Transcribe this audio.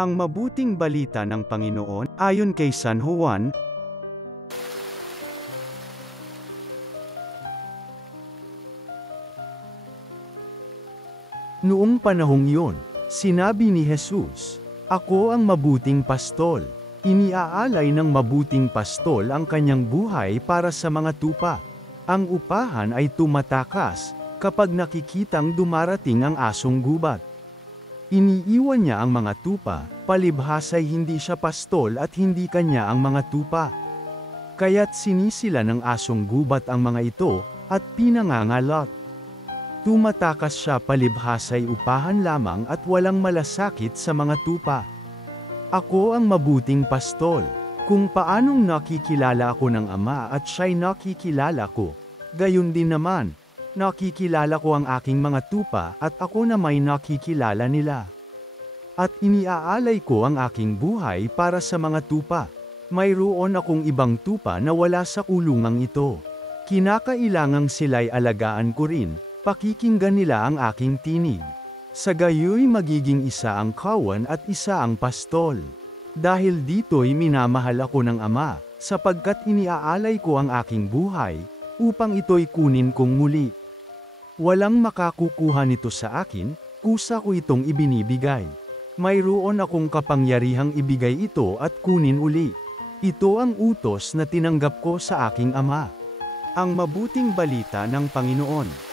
Ang mabuting balita ng Panginoon, ayon kay San Juan. Noong panahong iyon, sinabi ni Jesus, "Ako ang mabuting pastol. Iniaalay ng mabuting pastol ang kanyang buhay para sa mga tupa. Ang upahan ay tumatakas, kapag nakikitang dumarating ang asong gubat. Iniiwan niya ang mga tupa, palibhasay hindi siya pastol at hindi kanya ang mga tupa. Kaya't sinisila ng asong gubat ang mga ito, at pinangangalak. Tumatakas siya palibhasay upahan lamang at walang malasakit sa mga tupa. Ako ang mabuting pastol. Kung paanong nakikilala ako ng Ama at siya'y nakikilala ko, gayon din naman, nakikilala ko ang aking mga tupa at ako na may nakikilala nila. At iniaalay ko ang aking buhay para sa mga tupa. Mayroon akong ibang tupa na wala sa kulungang ito. Kinakailangang sila'y alagaan ko rin, pakikinggan nila ang aking tinig. Sa gayoy magiging isa ang kawan at isa ang pastol. Dahil dito'y minamahal ako ng Ama, sapagkat iniaalay ko ang aking buhay, upang ito'y kunin kong muli. Walang makakukuha nito sa akin, kusa ko itong ibinibigay. Mayroon akong kapangyarihang ibigay ito at kunin uli. Ito ang utos na tinanggap ko sa aking Ama." Ang mabuting balita ng Panginoon.